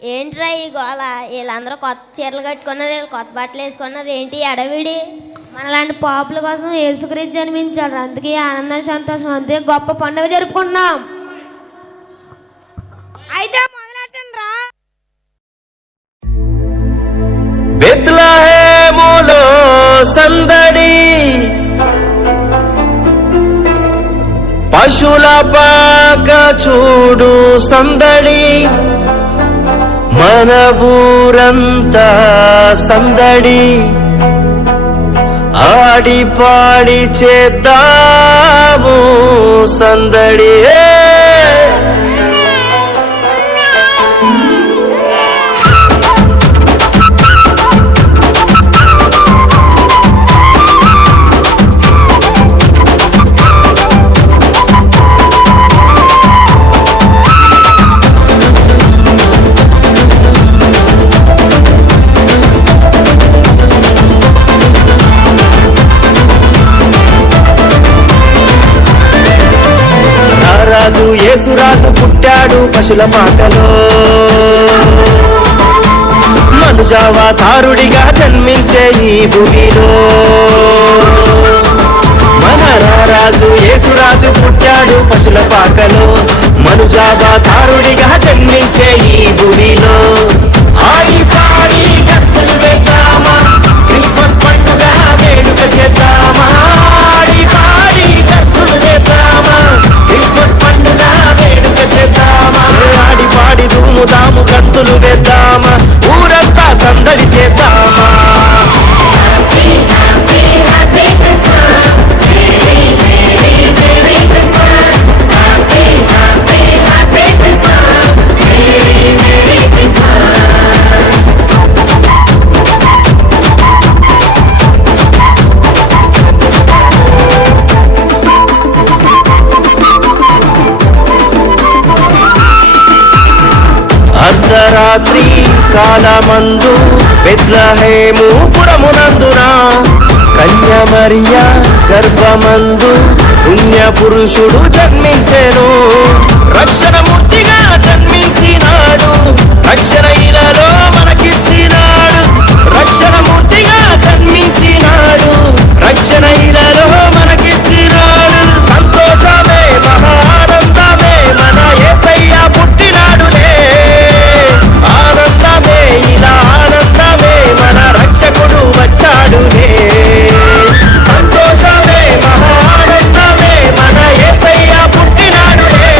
ఏంట్రా ఈ గోళ? వీళ్ళందరూ కొత్త చీరలు కట్టుకున్నారు, వీళ్ళు కొత్త బట్టలు వేసుకున్నారు. ఏంటి ఎడవిడి? మనలాంటి పాపుల కోసం యేసుక్రీస్తు జన్మించాడు. అందుకే ఆనందం సంతోషం అంతే గొప్ప పండుగ జరుపుకుంటున్నాం. అయితే మొదలెట్టండి రా. బెత్లెహేములో సందడి, పశుల పాక చూడు సందడి, మన ఊరంతా సందడి, ఆడి పాడి చేద్దాము సందడి. యేసురాజు పుట్టాడు పశుల పాకలో, మనుజావతారుడిగా జన్మించే ఈ భూమిలో. మన రారాజు యేసురాజు పుట్టాడు పశుల పాకలో, మనుజావతారుడిగా జన్మించే ఈ భూమిలో. ఆడి పాడి గంతులు వేద్దామా, క్రిస్మస్ పండుగ వేడుక చేద్దామా. ఆడి పాడి గంతులు వేద్దామా, క్రిస్మస్ పండుగ వేడుక చేద్దామా. ఆడి పాడి దుమ్ముదాము గంతులు వేద్దామా, ఊరంతా సందడి చేద్దామా. అర్ధరాత్రి కాలమందు బెత్లెహేము పురమునందున కన్య మరియా గర్భమందు పుణ్య పురుషుడు జన్మించెను. రక్షణమూర్తిగా జన్మించినాడు, రక్షణ ఇలలో మనకిచ్చినాడు. రక్షణమూర్తిగా జన్మించినాడు, రక్షణ ఇలలో మనకిచ్చినాడు. సంతోషమే మహానందమే, మన యేసయ్య పుట్టినాడులే. ఆనందమే ఇలా ఆనందమే, మన రక్షకుడు వచ్చాడులే. సంతోషమే మహానందమే, మన యేసయ్య పుట్టినాడులే.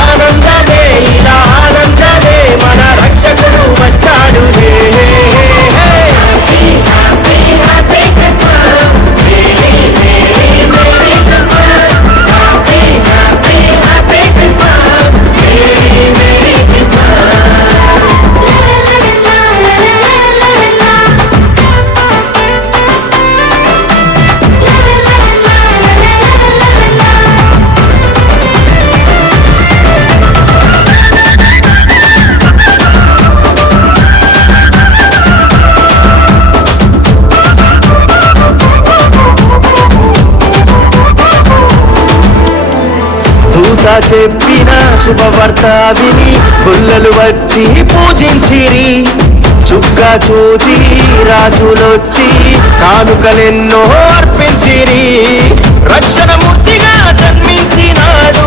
ఆనందమే ఇలా ఆనందమే, మన రక్షకుడు వచ్చాడులే. చెప్పిన శుభవార్త విని పుల్లలు వచ్చి పూజించిరి. చుక్క చూచి రాజులొచ్చి కానుకలెన్నో అర్పించిరి. రక్షణమూర్తిగా జన్మించినాడు,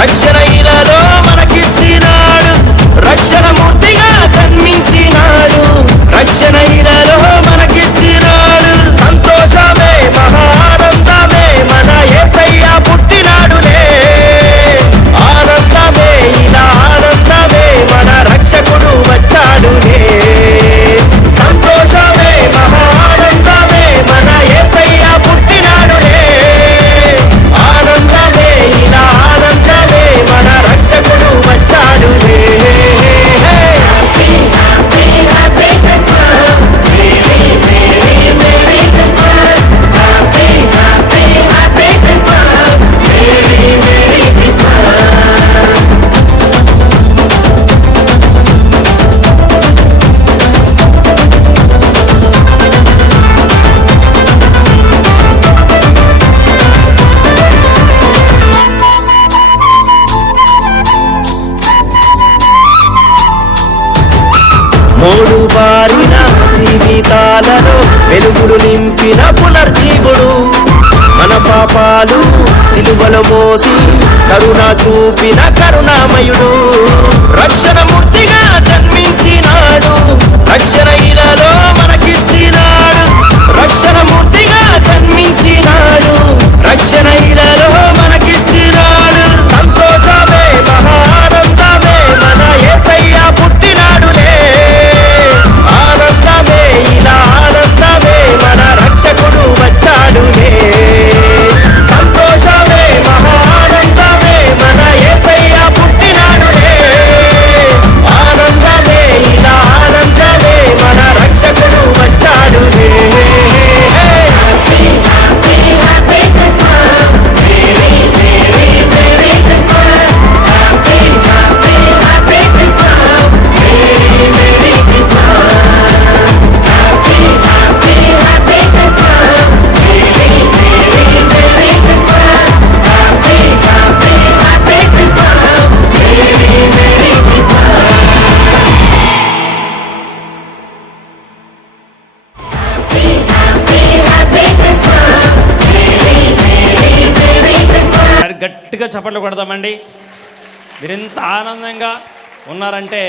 రక్షణ ఇలలో మనకిచ్చినాడు. రక్షణమూర్తిగా జన్మించినాడు, రక్షణ ఇలలో మనకిచ్చినాడు. సంతోషమే మహానందమే, మన యేసయ్య పుట్టినాడులే. ఆనందమే ఇలా ఆనందమే, మన రక్షకుడు వచ్చాడులే. సంతోషమే మహానందమే, మన యేసయ్య పుట్టినాడులే. ఆనందమే ఇలా ఆనందమే, మన రక్షకుడు వచ్చాడులే. జీవితాలలో వెలుగులు నింపిన పునర్జీవుడు. మన పాపాలు సిలువలో మోసి కరుణ చూపిన కరుణామయుడు. రక్షణ మూర్తిగా జన్మించినాడు, రక్షణ ఇలాలో మనకిచ్చినాడు. రక్షణ మూర్తిగా జన్మించినాడు, రక్షణ ఇలాలో మనకిచ్చినాడు. సంతోషమే మహానందమే మన యేసయ్య పుట్టినాడులే. ఆనందమే ఇలా ఆనందమే మన రక్షకుడు వచ్చాడులే. సంతోషమే మహానందమే మన యేసయ్య పుట్టినాడులే. ఆనందమే ఇలా ఆనందమే మన రక్షకుడు వచ్చాడులే. గట్టిగా చప్పట్లు కొడదామండి. మీరు ఎంత ఆనందంగా ఉన్నారంటే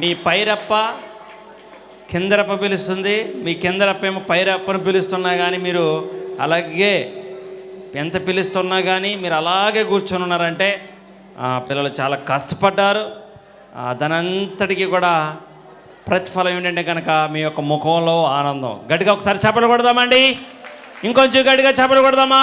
మీ పైరప్ప కిందరప్ప పిలుస్తుంది, మీ కిందరప్ప ఏమో పైరప్పను పిలుస్తున్నా కానీ మీరు అలాగే ఎంత పిలుస్తున్నా కానీ మీరు అలాగే కూర్చొని ఉన్నారంటే పిల్లలు చాలా కష్టపడ్డారు. దానంతటికీ కూడా ప్రతిఫలం ఏంటంటే కనుక మీ యొక్క ముఖంలో ఆనందం. గట్టిగా ఒకసారి చప్పట్లు కొడదామండి, ఇంకొంచెం గట్టిగా చప్పట్లు కొడదామా.